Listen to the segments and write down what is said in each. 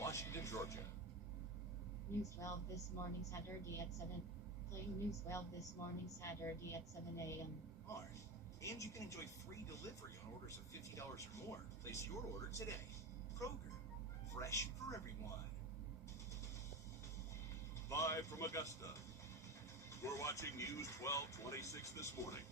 Washington, Georgia. News 12 this morning, Saturday at 7. Playing News 12 this morning, Saturday at 7 a.m. All right. And you can enjoy free delivery on orders of $50 or more. Place your order today. Kroger. Fresh for everyone. Live from Augusta, we're watching News 1226 this morning.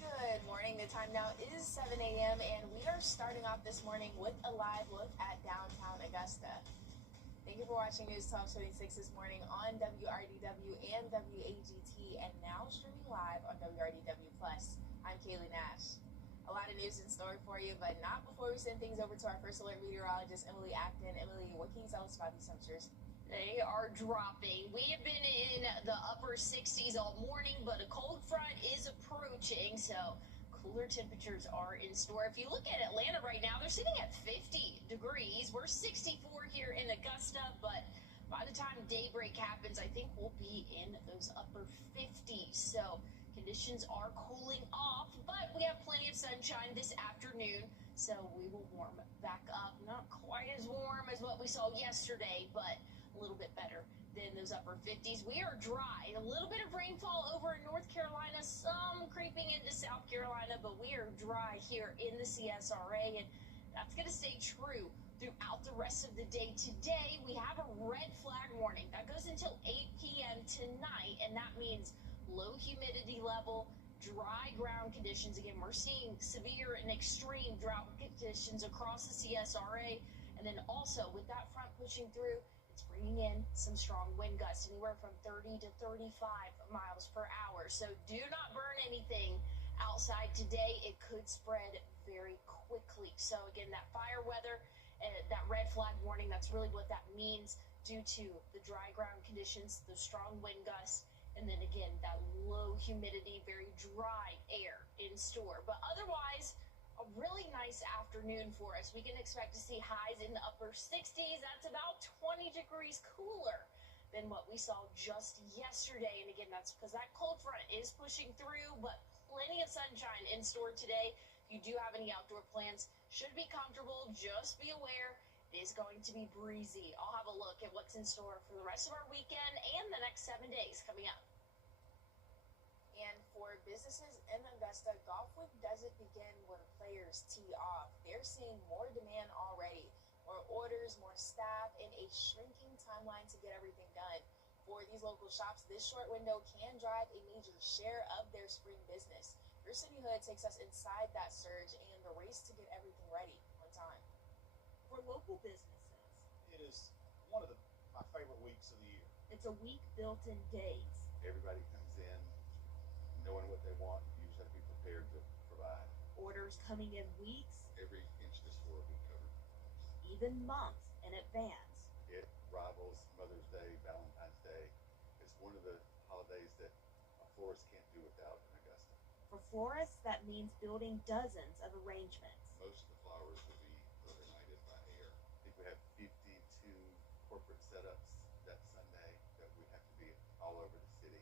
Good morning. The time now is 7 a.m. and we are starting off this morning with a live look at downtown Augusta. Thank you for watching News 1226 this morning on WRDW and WAGT and now streaming live on WRDW+. I'm Kaylee Nash. A lot of news in store for you, but not before we send things over to our first alert meteorologist, Emily Acton. Emily, what can you tell us about these temperatures? They are dropping. We have been in the upper 60s all morning, but a cold front is approaching, so cooler temperatures are in store. If you look at Atlanta right now, they're sitting at 50 degrees. We're 64 here in Augusta, but by the time daybreak happens, I think we'll be in those upper 50s. So conditions are cooling off, but we have plenty of sunshine this afternoon, so we will warm back up. Not quite as warm as what we saw yesterday, but a little bit better than those upper 50s. We are dry. A little bit of rainfall over in North Carolina, some creeping into South Carolina, but we are dry here in the CSRA, and that's going to stay true throughout the rest of the day. Today, we have a red flag warning. That goes until 8 p.m. tonight, and that means low humidity level, dry ground conditions. Again, we're seeing severe and extreme drought conditions across the CSRA. And then also with that front pushing through, it's bringing in some strong wind gusts, anywhere from 30 to 35 miles per hour. So do not burn anything outside today. It could spread very quickly. So again, that fire weather, that red flag warning, that's really what that means due to the dry ground conditions, the strong wind gusts, and then again, that low humidity, very dry air in store. But otherwise, a really nice afternoon for us. We can expect to see highs in the upper 60s. That's about 20 degrees cooler than what we saw just yesterday. And again, that's because that cold front is pushing through, but plenty of sunshine in store today. If you do have any outdoor plans, should be comfortable. Just be aware it is going to be breezy. I'll have a look at what's in store for the rest of our weekend and the next 7 days coming up. And for businesses in Augusta, Golf Week doesn't begin when players tee off. They're seeing more demand already, more orders, more staff, and a shrinking timeline to get everything done. For these local shops, this short window can drive a major share of their spring business. Your City Hood takes us inside that surge and the race to get everything ready on time. For local businesses, it is one of my favorite weeks of the year. It's a week built in days. Everybody comes in knowing what they want. You just have to be prepared to provide. Orders coming in weeks, Every inch of the store will be covered. even months in advance. It rivals Mother's Day, Valentine's Day. It's one of the holidays that a florist can't do without in Augusta. For florists, that means building dozens of arrangements. Most of the flowers will be overnighted by air. I think we have 52 corporate setups that Sunday that we have to be all over the city,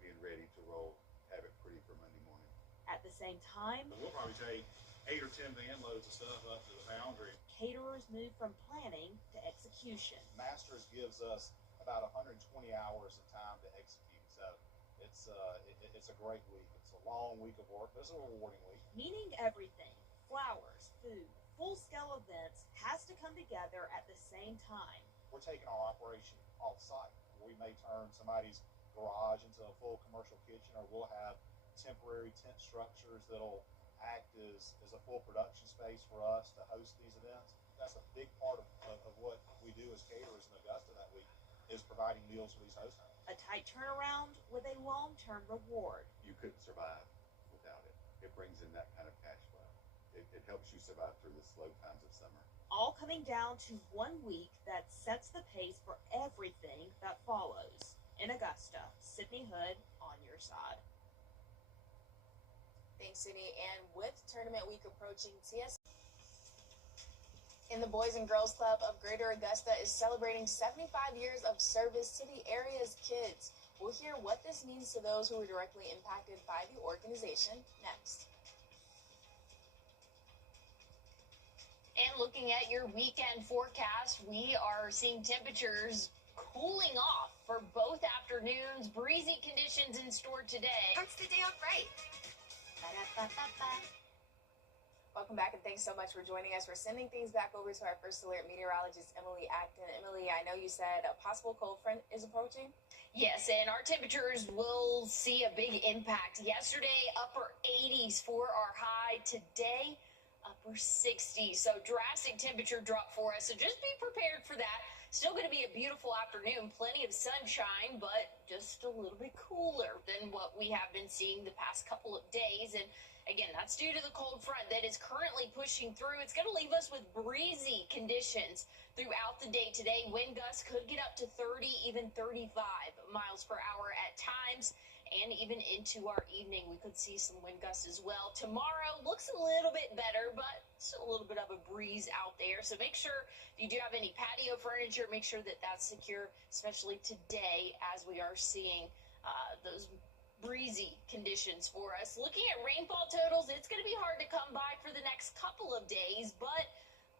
being ready to roll, have it pretty for Monday morning. At the same time, We'll probably take 8 or 10 van loads of stuff up to the foundry. caterers move from planning to execution. Masters gives us about 120 hours of time to execute. So it's a great week. It's a long week of work, but it's a rewarding week. Meaning everything, flowers, food, full-scale events has to come together at the same time. We're taking our operation off-site. We may turn somebody's garage into a full commercial kitchen, or we'll have temporary tent structures that'll act as a full production space for us to host these events. That's a big part of what we do as caterers in Augusta that week, is providing meals for these host homes. A tight turnaround with a long-term reward. You couldn't survive without it. It brings in that kind of cash flow. It helps you survive through the slow times of summer. All coming down to 1 week that sets the pace for everything that follows. In Augusta, Sydney Hood on your side. Thanks, City. And with tournament week approaching, TS in the Boys and Girls Club of Greater Augusta is celebrating 75 years of service to the area's kids. We'll hear what this means to those who were directly impacted by the organization next. And looking at your weekend forecast, we are seeing temperatures cooling off for both afternoons. Breezy conditions in store today. Starts the day off right. Ba-da-ba-ba-ba. Welcome back, and thanks so much for joining us. We're sending things back over to our first alert meteorologist, Emily Acton. Emily, I know you said a possible cold front is approaching. Yes, and our temperatures will see a big impact. Yesterday, upper 80s for our high. Today, upper 60s. So drastic temperature drop for us. So just be prepared for that. Still going to be a beautiful afternoon. Plenty of sunshine, but just a little bit cooler than what we have been seeing the past couple of days. And again, that's due to the cold front that is currently pushing through. It's going to leave us with breezy conditions throughout the day today. Wind gusts could get up to 30, even 35 miles per hour at times. And even into our evening, we could see some wind gusts as well. Tomorrow looks a little bit better, but still a little bit of a breeze out there. So make sure if you do have any patio furniture, make sure that that's secure, especially today as we are seeing those breezy conditions for us. Looking at rainfall totals, it's going to be hard to come by for the next couple of days, but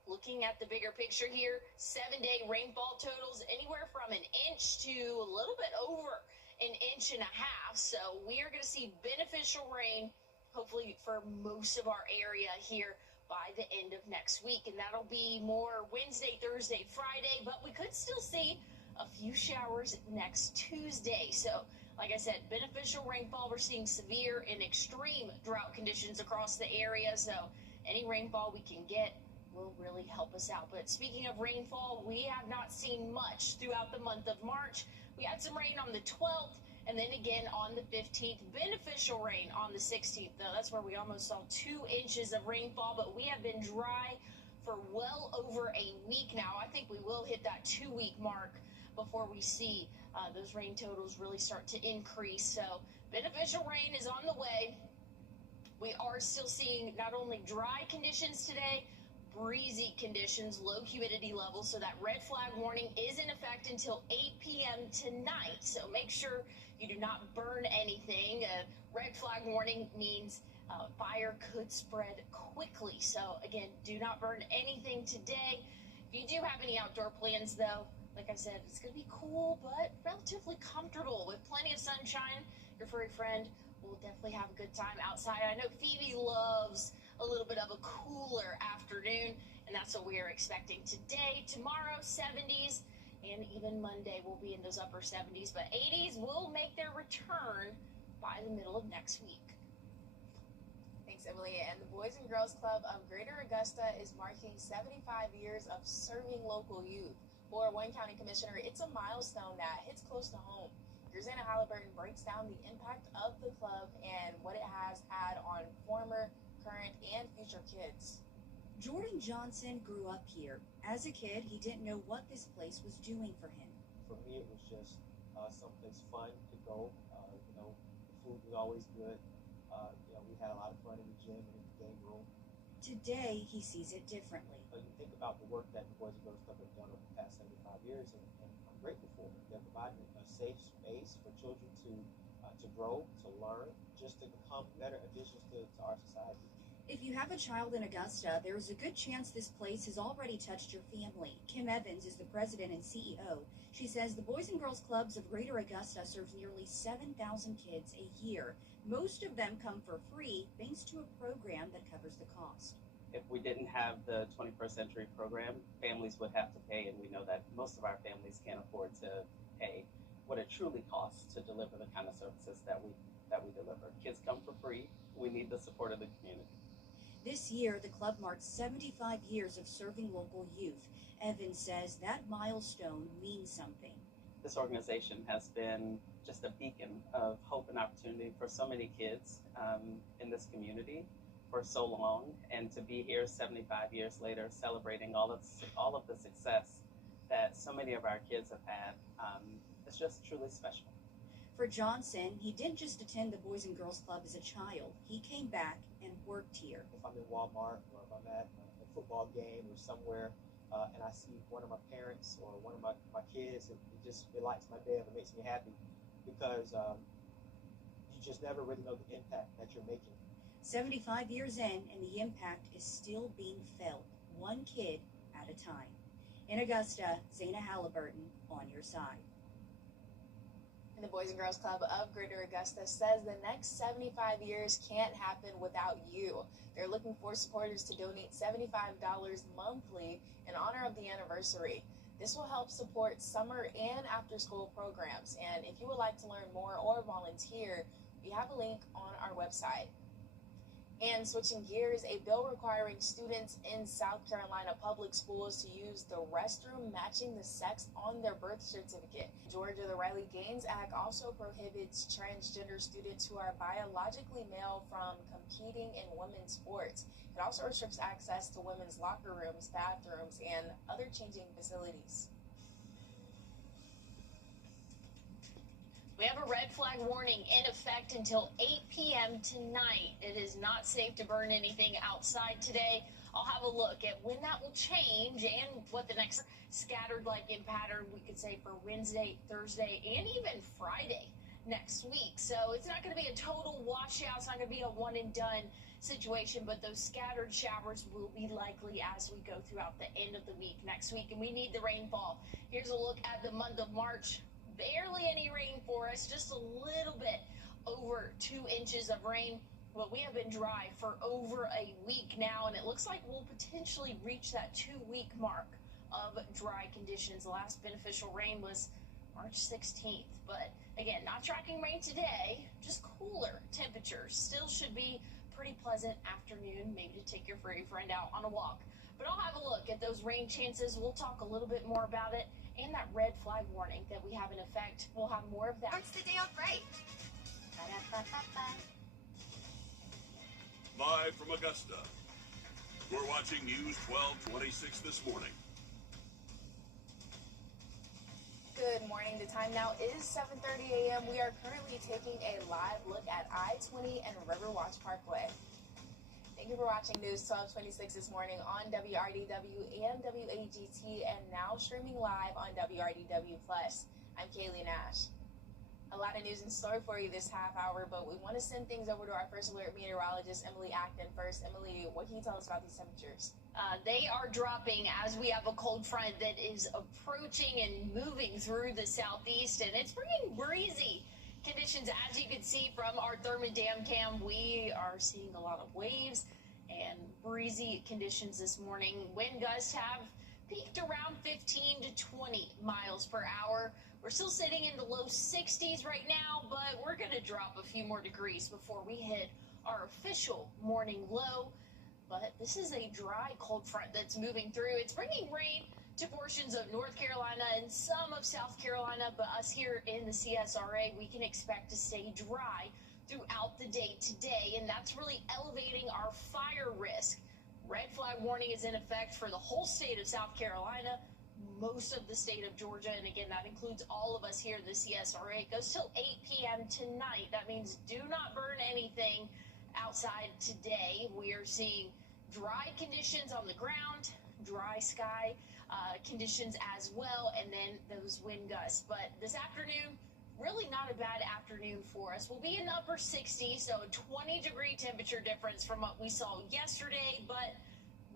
looking at the bigger picture here, 7-day rainfall totals anywhere from an inch to a little bit over an inch and a half. So we are going to see beneficial rain, hopefully for most of our area here by the end of next week. And that'll be more Wednesday, Thursday, Friday, but we could still see a few showers next Tuesday. So like I said, beneficial rainfall. We're seeing severe and extreme drought conditions across the area. So any rainfall we can get will really help us out. But speaking of rainfall, we have not seen much throughout the month of March. We had some rain on the 12th and then again on the 15th. Beneficial rain on the 16th, though. That's where we almost saw 2 inches of rainfall, but we have been dry for well over a week now. I think we will hit that 2-week mark before we see those rain totals really start to increase. So beneficial rain is on the way. We are still seeing not only dry conditions today, breezy conditions, low humidity levels, so that red flag warning is in effect until 8 p.m. tonight. So make sure you do not burn anything. A red flag warning means fire could spread quickly. So again, do not burn anything today. If you do have any outdoor plans, though, like I said, it's going to be cool, but relatively comfortable with plenty of sunshine. Your furry friend will definitely have a good time outside. I know Phoebe loves a little bit of a cooler afternoon, and that's what we are expecting today. Tomorrow, 70s, and even Monday will be in those upper 70s, but 80s will make their return by the middle of next week. Thanks, Emily. And the Boys and Girls Club of Greater Augusta is marking 75 years of serving local youth. For one county commissioner, it's a milestone that hits close to home. Rosanna Halliburton breaks down the impact of the club and what it has had on former, current, and future kids. Jordan Johnson grew up here. As a kid, he didn't know what this place was doing for him. For me, it was just someplace fun to go. The food was always good. We had a lot of fun in the gym and in the game room. Today, he sees it differently. You think about the work that the Boys and Girls Club have done over the past 75 years, and I'm grateful for it. They're providing a safe space for children to grow, to learn, just to become better additions to our society. If you have a child in Augusta, there is a good chance this place has already touched your family. Kim Evans is the president and CEO. She says the Boys and Girls Clubs of Greater Augusta serves nearly 7,000 kids a year. Most of them come for free thanks to a program that covers the cost. If we didn't have the 21st Century program, families would have to pay, and we know that most of our families can't afford to pay what it truly costs to deliver the kind of services that we deliver. Kids come for free. We need the support of the community. This year, the club marks 75 years of serving local youth. Evans says that milestone means something. This organization has been just a beacon of hope and opportunity for so many kids in this community for so long, and to be here 75 years later celebrating all of the success that so many of our kids have had, it's just truly special. For Johnson, he didn't just attend the Boys and Girls Club as a child. He came back and worked here. If I'm in Walmart or if I'm at a football game or somewhere and I see one of my parents or one of my kids, it lights my day up. It makes me happy because you just never really know the impact that you're making. 75 years in, and the impact is still being felt. One kid at a time. In Augusta, Zana Halliburton on your side. And the Boys and Girls Club of Greater Augusta says the next 75 years can't happen without you. They're looking for supporters to donate $75 monthly in honor of the anniversary. This will help support summer and after-school programs. And if you would like to learn more or volunteer, we have a link on our website. And switching gears, a bill requiring students in South Carolina public schools to use the restroom matching the sex on their birth certificate. Georgia, the Riley Gaines Act also prohibits transgender students who are biologically male from competing in women's sports. It also restricts access to women's locker rooms, bathrooms, and other changing facilities. We have a red flag warning in effect until 8 p.m. tonight. It is not safe to burn anything outside today. I'll have a look at when that will change and what the next scattered like in pattern we could say for Wednesday, Thursday, and even Friday next week. So it's not going to be a total washout. It's not going to be a one and done situation, but those scattered showers will be likely as we go throughout the end of the week next week, and we need the rainfall. Here's a look at the month of March. Barely any rain for us, just a little bit over 2 inches of rain. But we have been dry for over a week now, and it looks like we'll potentially reach that 2-week mark of dry conditions. The last beneficial rain was March 16th. But again, not tracking rain today, just cooler temperatures. Still should be pretty pleasant afternoon, maybe to take your furry friend out on a walk. But I'll have a look at those rain chances. We'll talk a little bit more about it and that red flag warning that we have in effect. We'll have more of that. Starts the day off right. Live from Augusta, we're watching News 1226 this morning. Good morning. The time now is 7:30 a.m. We are currently taking a live look at I-20 and Riverwatch Parkway. Thank you for watching News 1226 this morning on WRDW and WAGT, and now streaming live on WRDW+. I'm Kaylee Nash. A lot of news in store for you this half hour, but we want to send things over to our first alert meteorologist, Emily Acton. First, Emily, what can you tell us about these temperatures? They are dropping as we have a cold front that is approaching and moving through the southeast, and it's bringing breezy conditions. As you can see from our Thermodam cam, we are seeing a lot of waves and breezy conditions this morning. Wind gusts have peaked around 15 to 20 miles per hour. We're still sitting in the low 60s right now, but we're going to drop a few more degrees before we hit our official morning low. But this is a dry cold front that's moving through. It's bringing rain to portions of North Carolina and some of South Carolina, but us here in the CSRA, we can expect to stay dry throughout the day today, and that's really elevating our fire risk. Red flag warning is in effect for the whole state of South Carolina, most of the state of Georgia, and again, that includes all of us here in the CSRA. It goes till 8 p.m. tonight. That means do not burn anything outside today. We are seeing dry conditions on the ground, dry sky conditions as well, and then those wind gusts. But this afternoon, really not a bad afternoon for us. We'll be in the upper 60s, so a 20-degree temperature difference from what we saw yesterday, but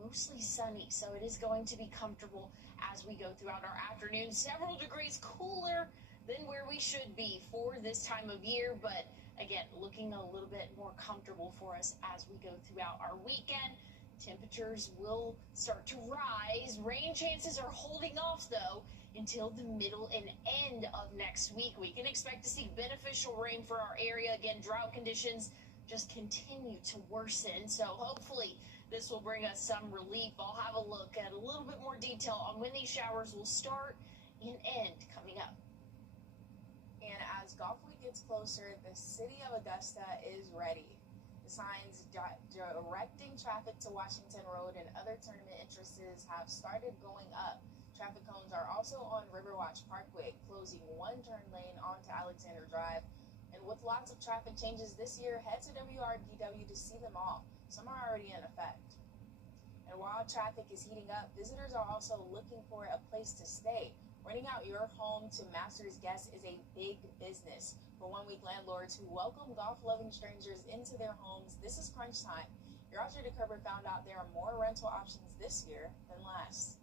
mostly sunny, so it is going to be comfortable as we go throughout our afternoon. Several degrees cooler than where we should be for this time of year, but again, looking a little bit more comfortable for us as we go throughout our weekend. Temperatures will start to rise. Rain chances are holding off, though, until the middle and end of next week. We can expect to see beneficial rain for our area. Again, drought conditions just continue to worsen, so hopefully this will bring us some relief. I'll have a look at a little bit more detail on when these showers will start and end coming up. And as Golf Week gets closer, the city of Augusta is ready. The signs directing traffic to Washington Road and other tournament entrances have started going up. Traffic cones are also on Riverwatch Parkway, closing one turn lane onto Alexander Drive. And with lots of traffic changes this year, head to WRDW to see them all. Some are already in effect. And while traffic is heating up, visitors are also looking for a place to stay. Renting out your home to Masters guests is a big business. For one-week landlords who welcome golf-loving strangers into their homes, this is crunch time. Your Audrey DeKerber found out there are more rental options this year than last.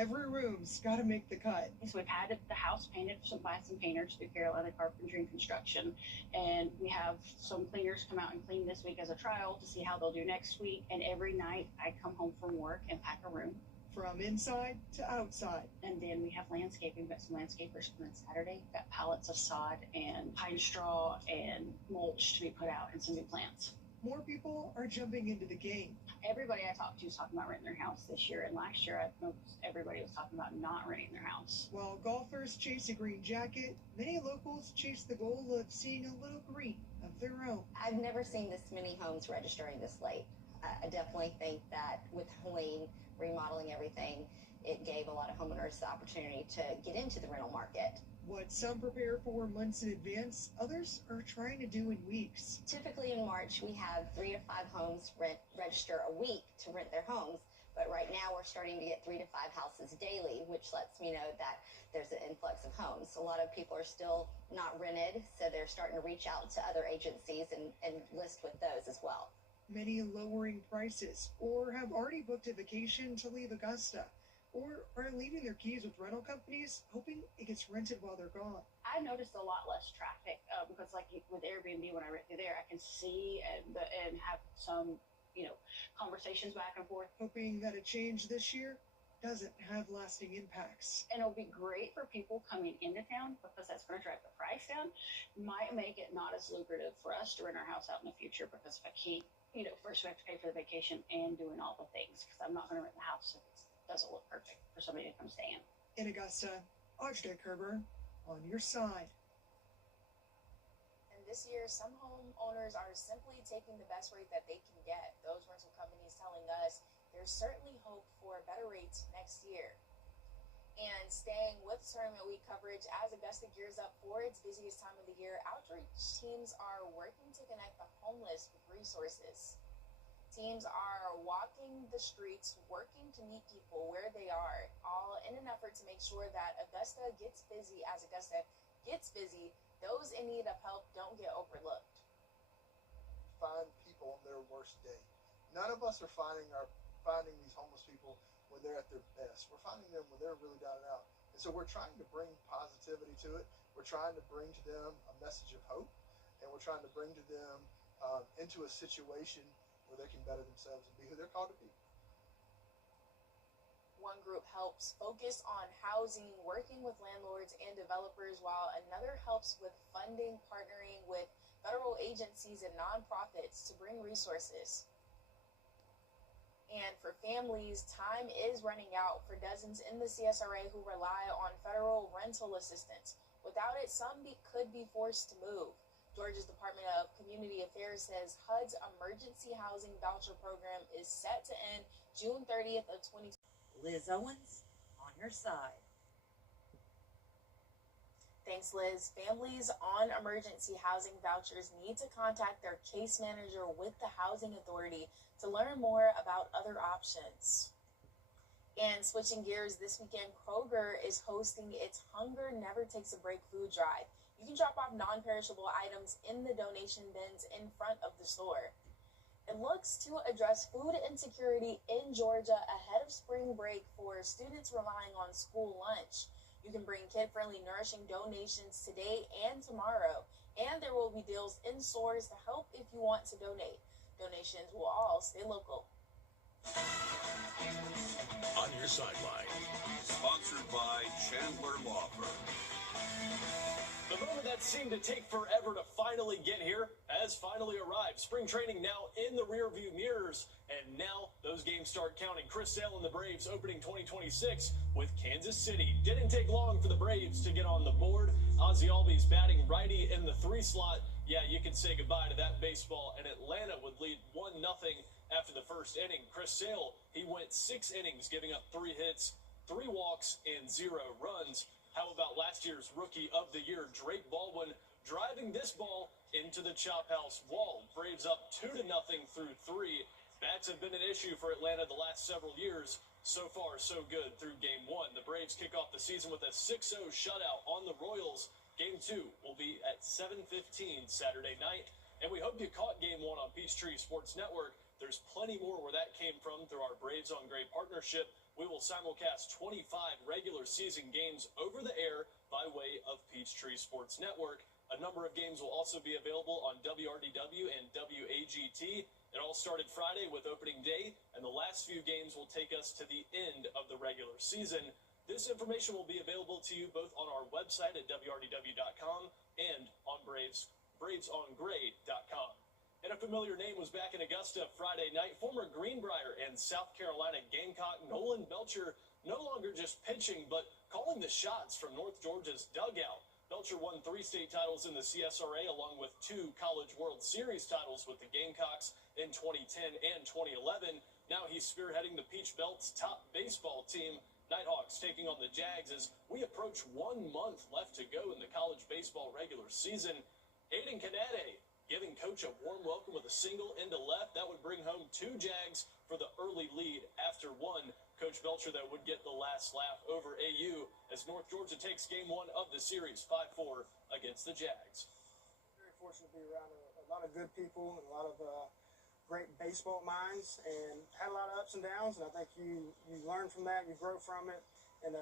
every room's got to make the cut. So we've had the house painted by some painters through Carolina Carpentry and Construction, and we have some cleaners come out and clean this week as a trial to see how they'll do next week. And every night I come home from work and pack a room. From inside to outside. And then we have landscaping. We've got some landscapers coming Saturday. We've got pallets of sod and pine straw and mulch to be put out and some new plants. More people are jumping into the game. Everybody I talked to was talking about renting their house this year, and last year I noticed everybody was talking about not renting their house. While golfers chase a green jacket, many locals chase the goal of seeing a little green of their own. I've never seen this many homes registering this late. I definitely think that with Helene remodeling everything, it gave a lot of homeowners the opportunity to get into the rental market. What some prepare for months in advance, others are trying to do in weeks. Typically in March, we have 3 to 5 homes register a week to rent their homes, but right now we're starting to get 3 to 5 houses daily, which lets me know that there's an influx of homes. A lot of people are still not rented, so they're starting to reach out to other agencies and list with those as well. Many lowering prices or have already booked a vacation to leave Augusta, or are leaving their keys with rental companies, hoping it gets rented while they're gone. I noticed a lot less traffic because, like with Airbnb, when I rent through there, I can see and have some, conversations back and forth. Hoping that a change this year doesn't have lasting impacts. And it'll be great for people coming into town because that's going to drive the price down. Might make it not as lucrative for us to rent our house out in the future because if I can't, first we have to pay for the vacation and doing all the things because I'm not going to rent the house if it doesn't look perfect for somebody to come stay in. In Augusta, Audrey Kerber, on your side. And this year, some homeowners are simply taking the best rate that they can get. Those rental companies telling us there's certainly hope for better rates next year. And staying with Tournament Week coverage, as Augusta gears up for its busiest time of the year, outreach teams are working to connect the homeless with resources. Teams are walking the streets, working to meet people where they are, all in an effort to make sure that Augusta gets busy. As Augusta gets busy, those in need of help don't get overlooked. Find people on their worst day. None of us are finding these homeless people when they're at their best. We're finding them when they're really down and out. And so we're trying to bring positivity to it. We're trying to bring to them a message of hope, and we're trying to bring to them into a situation where they can better themselves and be who they're called to be. One group helps focus on housing, working with landlords and developers, while another helps with funding, partnering with federal agencies and nonprofits to bring resources. And for families, time is running out for dozens in the CSRA who rely on federal rental assistance. Without it, some could be forced to move. Georgia's Department of Community Affairs says HUD's emergency housing voucher program is set to end June 30th of 2020. Liz Owens, on your side. Thanks, Liz. Families on emergency housing vouchers need to contact their case manager with the Housing Authority to learn more about other options. And switching gears, this weekend, Kroger is hosting its Hunger Never Takes a Break food drive. You can drop off non-perishable items in the donation bins in front of the store. It looks to address food insecurity in Georgia ahead of spring break for students relying on school lunch. You can bring kid-friendly, nourishing donations today and tomorrow, and there will be deals in stores to help if you want to donate. Donations will all stay local. On your sideline, sponsored by Chandler Law Firm. The moment that seemed to take forever to finally get here has finally arrived. Spring training now in the rearview mirrors, and now those games start counting. Chris Sale and the Braves opening 2026 with Kansas City. Didn't take long for the Braves to get on the board. Ozzie Albies batting righty in the 3 slot. Yeah, you can say goodbye to that baseball, and Atlanta would lead 1-0 after the first inning. Chris Sale, he went 6 innings, giving up 3 hits, 3 walks, and 0 runs. How about last year's Rookie of the Year, Drake Baldwin, driving this ball into the chop house wall? Braves up 2-0 through 3. Bats have been an issue for Atlanta the last several years. So far, so good through Game 1. The Braves kick off the season with a 6-0 shutout on the Royals. Game 2 will be at 7:15 Saturday night. And we hope you caught Game 1 on Peachtree Sports Network. There's plenty more where that came from through our Braves on Gray partnership. We will simulcast 25 regular season games over the air by way of Peachtree Sports Network. A number of games will also be available on WRDW and WAGT. It all started Friday with opening day, and the last few games will take us to the end of the regular season. This information will be available to you both on our website at WRDW.com and on BravesOnGray.com. And a familiar name was back in Augusta Friday night. Former Greenbrier and South Carolina Gamecock Nolan Belcher no longer just pitching, but calling the shots from North Georgia's dugout. Belcher won 3 state titles in the CSRA along with 2 College World Series titles with the Gamecocks in 2010 and 2011. Now he's spearheading the Peach Belt's top baseball team. Nighthawks taking on the Jags as we approach 1 month left to go in the college baseball regular season. Aiden Canade giving coach a warm welcome with a single into left. That would bring home 2 Jags for the early lead after 1. Coach Belcher that would get the last laugh over AU as North Georgia takes game 1 of the series 5-4 against the Jags. Very fortunate to be around a lot of good people and a lot of great baseball minds, and had a lot of ups and downs, and I think you learn from that, you grow from it, and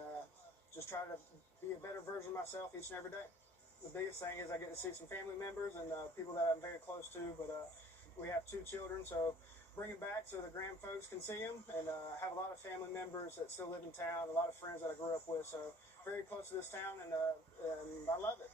just try to be a better version of myself each and every day. The biggest thing is I get to see some family members and people that I'm very close to, but we have 2 children, so bring them back so the grand folks can see them, and have a lot of family members that still live in town, a lot of friends that I grew up with, so very close to this town, and I love it.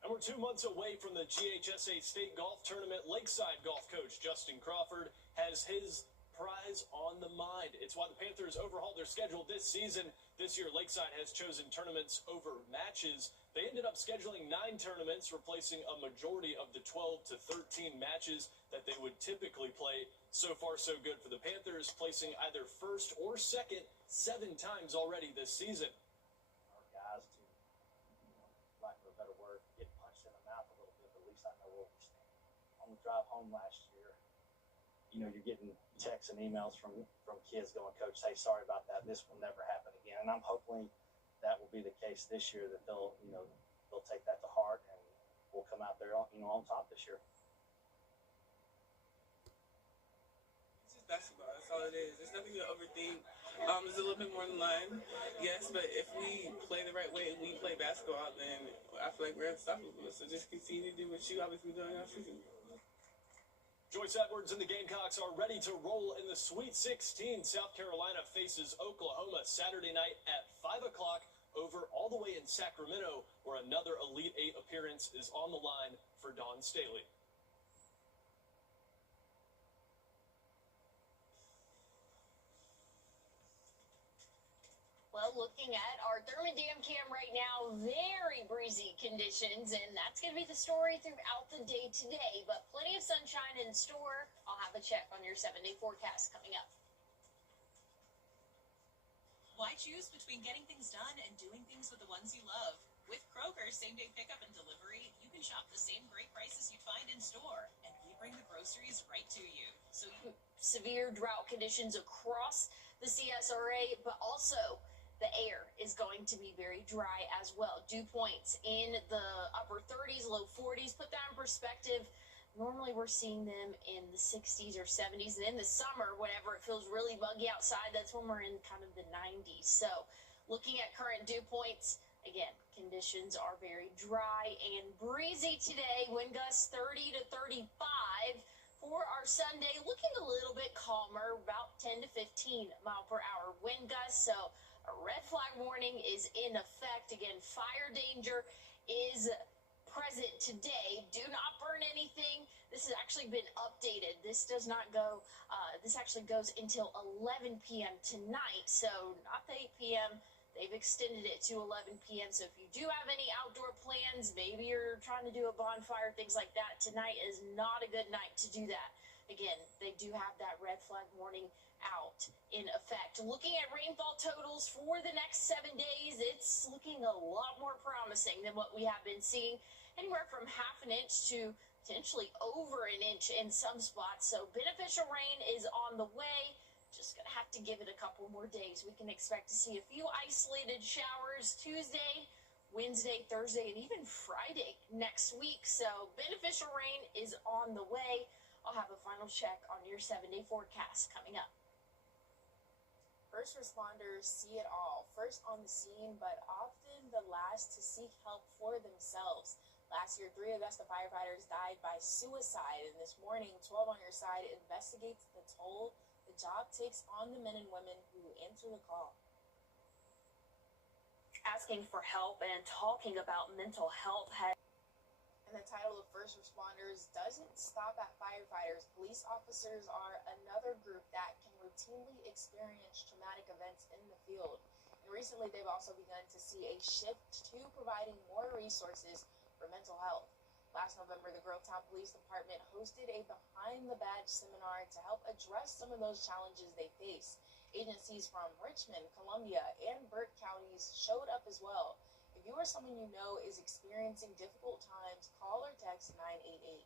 And we're 2 months away from the GHSA State Golf Tournament. Lakeside golf coach Justin Crawford has his prize on the mind. It's why the Panthers overhauled their schedule this season. This year, Lakeside has chosen tournaments over matches. They ended up scheduling 9 tournaments, replacing a majority of the 12 to 13 matches that they would typically play. So far, so good for the Panthers, placing either first or second 7 times already this season. Our guys to, lack of a better word, get punched in the mouth a little bit, but at least I know where we stand. On the drive home last year, you're getting texts and emails from kids going, Coach, hey, sorry about that. This will never happen again. And I'm hoping that will be the case this year, that they'll take that to heart, and we'll come out there, on top this year. It's just basketball. That's all it is. There's nothing to overthink. There's a little bit more in line, yes, but if we play the right way and we play basketball, then I feel like we're unstoppable. So just continue to do what you obviously doing all season. Joyce Edwards and the Gamecocks are ready to roll in the Sweet 16. South Carolina faces Oklahoma Saturday night at 5 o'clock over all the way in Sacramento, where another Elite 8 appearance is on the line for Dawn Staley. Well, looking at our Thurman Dam cam right now, very breezy conditions, and that's going to be the story throughout the day today, but plenty of sunshine in store. I'll have a check on your 7-day forecast coming up. Why choose between getting things done and doing things with the ones you love? With Kroger same-day pickup and delivery, you can shop the same great prices you'd find in store, and we bring the groceries right to you. So severe drought conditions across the CSRA, but also the air is going to be very dry as well. Dew points in the upper 30s, low 40s. Put that in perspective. Normally we're seeing them in the 60s or 70s. And in the summer, whenever it feels really muggy outside, that's when we're in kind of the 90s. So looking at current dew points, again, conditions are very dry and breezy today. Wind gusts 30 to 35. For our Sunday, looking a little bit calmer, about 10 to 15 mile per hour wind gusts. So a red flag warning is in effect. Again, fire danger is present today. Do not burn anything. This has actually been updated. This does not go, this actually goes until 11 p.m. tonight. So not the 8 p.m. They've extended it to 11 p.m. So if you do have any outdoor plans, maybe you're trying to do a bonfire, things like that, tonight is not a good night to do that. Again, they do have that red flag warning out in effect. Looking at rainfall totals for the next 7 days, it's looking a lot more promising than what we have been seeing. Anywhere from half an inch to potentially over an inch in some spots. So beneficial rain is on the way. Just going to have to give it a couple more days. We can expect to see a few isolated showers Tuesday, Wednesday, Thursday, and even Friday next week. So beneficial rain is on the way. I'll have a final check on your 7-day forecast coming up. First responders see it all, first on the scene, but often the last to seek help for themselves. Last year, 3 Augusta firefighters died by suicide, and this morning, 12 on Your Side investigates the toll the job takes on the men and women who answer the call. Asking for help and talking about mental health has. And the title of First Responders doesn't stop at firefighters. Police officers are another group that can routinely experience traumatic events in the field. And recently, they've also begun to see a shift to providing more resources for mental health. Last November, the Grovetown Police Department hosted a Behind the Badge seminar to help address some of those challenges they face. Agencies from Richmond, Columbia, and Burke counties showed up as well. If you or someone you know is experiencing difficult times, call or text 988.